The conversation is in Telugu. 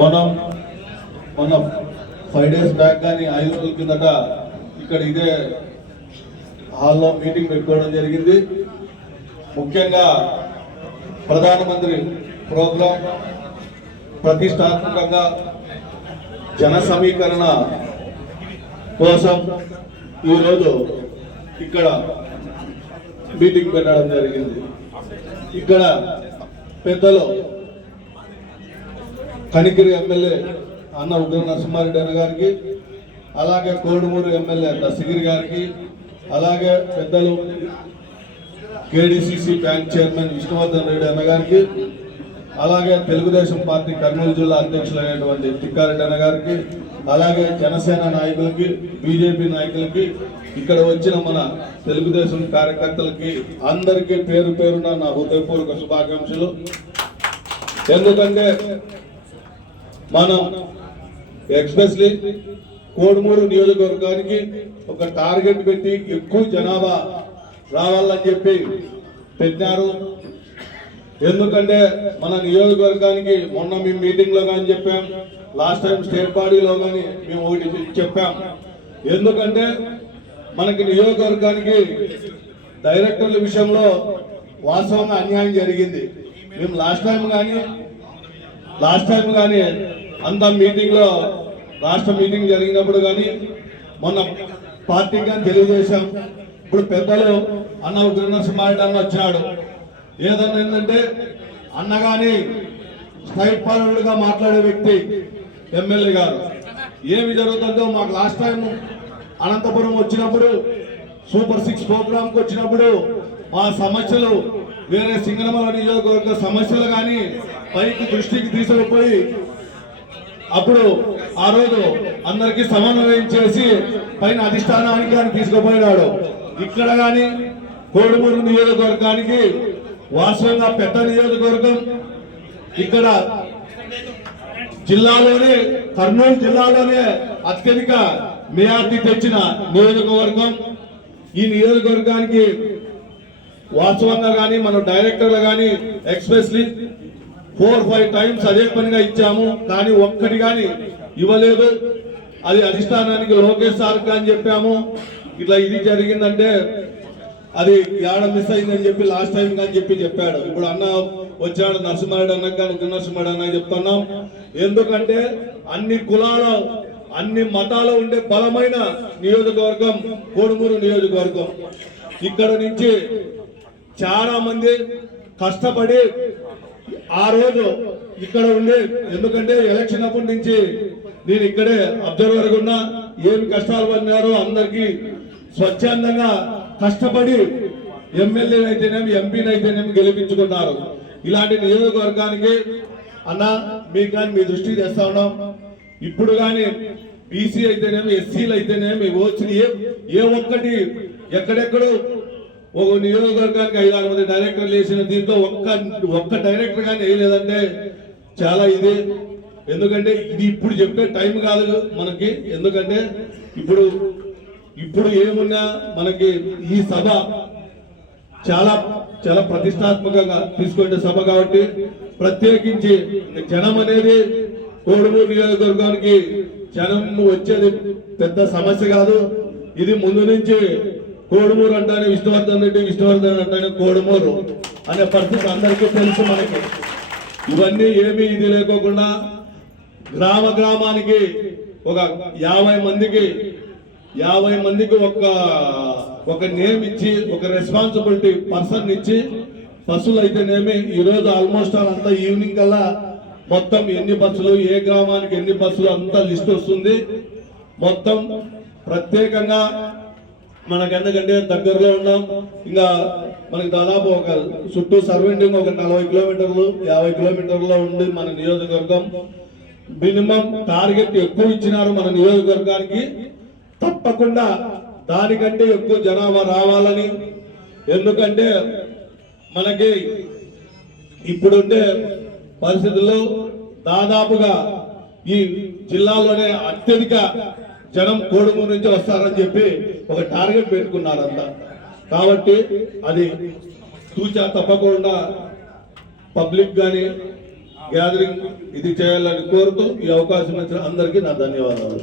మనం మన ఫైవ్ డేస్ బ్యాక్ కానీ ఐదు రోజుల కిందట ఇక్కడ ఇదే హాల్లో మీటింగ్ పెట్టుకోవడం జరిగింది. ముఖ్యంగా ప్రధానమంత్రి ప్రోగ్రాం ప్రతిష్టాత్మకంగా జన సమీకరణ కోసం ఈరోజు ఇక్కడ మీటింగ్ పెట్టడం జరిగింది. ఇక్కడ పెద్దలు కనిగిరి ఎమ్మెల్యే అన్న ఉగ్ర నరసింహారెడ్డి అన్న గారికి అలాగే కోడుమూరు ఎమ్మెల్యే దశగిరి గారికి అలాగే పెద్దలు KDCC bank chairman Vishnuvardhan Reddy అన్న గారికి అలాగే తెలుగుదేశం పార్టీ కర్నూలు జిల్లా అధ్యక్షులైనటువంటి తిక్కారెడ్డి అన్న గారికి అలాగే జనసేన నాయకులకి బీజేపీ నాయకులకి ఇక్కడ వచ్చిన మన తెలుగుదేశం కార్యకర్తలకి అందరికీ పేరు పేరున నా హృదయపూర్వక శుభాకాంక్షలు. ఎందుకంటే మనం ఎక్స్ప్రెస్లీ కోడుమూరు నియోజకవర్గానికి ఒక టార్గెట్ పెట్టి ఎక్కువ జనాభా రావాలని చెప్పి పెట్టినారు. ఎందుకంటే మన నియోజకవర్గానికి మొన్న మేము మీటింగ్లో కానీ చెప్పాం లాస్ట్ టైం స్టేట్ బాడీలో కానీ మేము ఒకటి చెప్పాం ఎందుకంటే మనకి నియోజకవర్గానికి డైరెక్టర్ల విషయంలో వాస్తవంగా అన్యాయం జరిగింది. మేము లాస్ట్ టైం కానీ లాస్ట్ టైం కానీ అంత మీటింగ్లో రాష్ట్ర మీటింగ్ జరిగినప్పుడు కానీ మొన్న పార్టీకి కానీ తెలియజేశాం. ఇప్పుడు పెద్దలు అన్న ఉగ్రనరసింహారెడ్డి అన్న వచ్చాడు. ఏదన్నా ఏంటంటే అన్న కానీ స్ట్రైట్ ఫార్వర్డ్ మాట్లాడే వ్యక్తి ఎమ్మెల్యే గారు. ఏమి జరుగుతుందో మాకు లాస్ట్ టైం అనంతపురం వచ్చినప్పుడు సూపర్ సిక్స్ ప్రోగ్రామ్కి వచ్చినప్పుడు మా సమస్యలు వేరే సింగనమల నియోజకవర్గ సమస్యలు కానీ పైకి దృష్టికి తీసుకుపోయి అప్పుడు ఆ రోజు అందరికి సమన్వయం చేసి పైన అధిష్టానానికి ఆయన తీసుకుపోయినాడు. ఇక్కడ కానీ కోడుమూరు నియోజకవర్గానికి వాస్తవంగా పెద్ద నియోజకవర్గం. ఇక్కడ జిల్లాలోనే కర్నూలు జిల్లాలోనే అత్యధిక మేయార్టీ తెచ్చిన నియోజకవర్గం. ఈ నియోజకవర్గానికి వాస్తవంగా కానీ మన డైరెక్టర్లు కానీ ఎక్స్ప్రెస్లీ ఫోర్ ఫైవ్ టైమ్స్ అదే పనిగా ఇచ్చాము. కానీ ఒక్కటి కానీ ఇవ్వలేదు. అది అధిష్టానానికి లోకేష్ సార్ అని చెప్పాము. ఇట్లా ఇది జరిగిందంటే అది ఏడ మిస్ అయిందని చెప్పి లాస్ట్ టైం కానీ చెప్పి చెప్పాడు. ఇప్పుడు అన్న వచ్చాడు నరసింహారెడ్డి అన్న కానీ నరసింహారెడ్డి అన్న చెప్తున్నాం. ఎందుకంటే అన్ని కులాల అన్ని మతాలు ఉండే బలమైన నియోజకవర్గం కోడుమూరు నియోజకవర్గం. ఇక్కడ నుంచి చాలా మంది కష్టపడి ఆ రోజు ఇక్కడ ఉండే ఎందుకంటే ఎలక్షన్ అప్పటి నుంచి నేను ఇక్కడే అబ్జర్వర్ ఉన్నా ఏమి కష్టాలు పడినారో అందరికి స్వచ్ఛందంగా కష్టపడి ఎమ్మెల్యే ఎంపీనైతేనేమి ఎంపీని గెలిపించుకున్నారు. ఇలాంటి నియోజకవర్గానికి అన్న మీకు కానీ మీ దృష్టికి తెస్తా ఉన్నాం. ఇప్పుడు కానీ బీసీ అయితేనేమి ఎస్సీలు అయితేనేమి వచ్చిన ఏ ఏ ఒక్కటి ఎక్కడెక్కడో ఒక నియోజకవర్గానికి ఐదు ఆరు మంది డైరెక్టర్లు వేసిన దీంతో ఒక్క ఒక్క డైరెక్టర్ కానీ వేయలేదంటే చాలా ఇది. ఎందుకంటే ఇది ఇప్పుడు చెప్పే టైం కాదు మనకి. ఎందుకంటే ఇప్పుడు ఇప్పుడు ఏమున్నా మనకి ఈ సభ చాలా చాలా ప్రతిష్టాత్మకంగా తీసుకునే సభ కాబట్టి ప్రత్యేకించి జనం అనేది కోడుమూరు నియోజకవర్గానికి జనం వచ్చేది పెద్ద సమస్య కాదు. ఇది ముందు నుంచి కోడుమూరు అంటానే విష్ణువర్ధన్ రెడ్డి విష్ణువర్ధన్ అంటానే కోడుమూరు అనే పరిస్థితి అందరికీ తెలుసు మనకి. ఇవన్నీ ఏమీ ఇది లేకోకుండా గ్రామ గ్రామానికి ఒక యాభై మందికి యాభై మందికి ఒక ఒక నేమ్ ఇచ్చి ఒక రెస్పాన్సిబిలిటీ పర్సన్ ఇచ్చి బస్సులు అయితేనేమి ఈరోజు ఆల్మోస్ట్ ఆల్ అంతా ఈవినింగ్ కల్లా మొత్తం ఎన్ని బస్సులు ఏ గ్రామానికి ఎన్ని బస్సులు అంతా లిస్ట్ వస్తుంది. మొత్తం ప్రత్యేకంగా మనకెందుకంటే దగ్గరలో ఉన్నాం. ఇంకా మనకి దాదాపు ఒక చుట్టూ సర్వెండింగ్ ఒక నలభై కిలోమీటర్లు యాభై కిలోమీటర్లో ఉంది మన నియోజకవర్గం. మినిమం టార్గెట్ ఎక్కువ ఇచ్చినారు మన నియోజకవర్గానికి. తప్పకుండా దానికంటే ఎక్కువ జనాభా రావాలని. ఎందుకంటే మనకి ఇప్పుడుండే పరిస్థితుల్లో దాదాపుగా ఈ జిల్లాలోనే అత్యధిక జనం కోడుమూరు నుంచి వస్తారని చెప్పి ఒక టార్గెట్ పెట్టుకున్నారంతా. కాబట్టి అది తూచా తప్పకుండా పబ్లిక్ కానీ గ్యాదరింగ్ ఇది చేయాలని కోరుతూ ఈ అవకాశం ఇచ్చిన అందరికీ నా ధన్యవాదాలు.